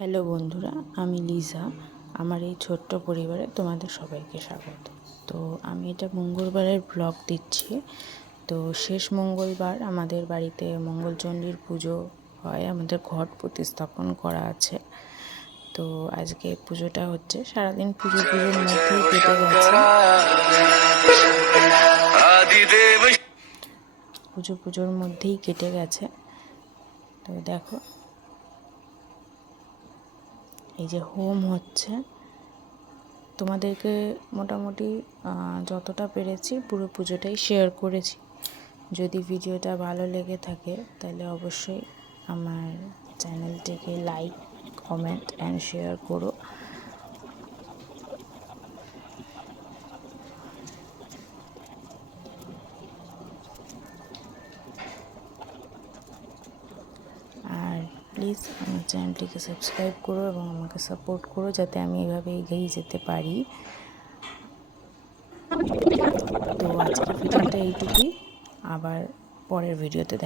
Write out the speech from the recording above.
Hello বন্ধুরা, আমি লিজা, আমার এই ছোট্ট পরিবারে তোমাদের সবাইকে স্বাগত। তো আমি এটা মঙ্গলবারের ব্লগ দিচ্ছি। তো শেষ মঙ্গলবার আমাদের বাড়িতে মঙ্গলচণ্ডীর পুজো হয়, আমাদের ঘট প্রতিস্থাপন করা আছে। তো আজকে পুজোটা হচ্ছে, সারাদিন পুজো পুজোর মধ্যেই কেটে গেছে। পুজো পুজোর মধ্যেই কেটে গেছে। তো দেখো এই যে হোম হচ্ছে, তোমাদেরকে মোটামুটি যতটা পেরেছি পুরো পুজোটাই শেয়ার করেছি। যদি ভিডিওটা ভালো লেগে থাকে, তাহলে অবশ্যই আমার চ্যানেলটিকে লাইক কমেন্ট অ্যান্ড শেয়ার করো। প্লিজ আমার চ্যানেলটিকে সাবস্ক্রাইব করো এবং আমাকে সাপোর্ট করো যাতে আমি এভাবে এগিয়ে যেতে পারি। তো আজকের ভিডিওটা এইটুকুই। আবার পরের ভিডিওতে দেখা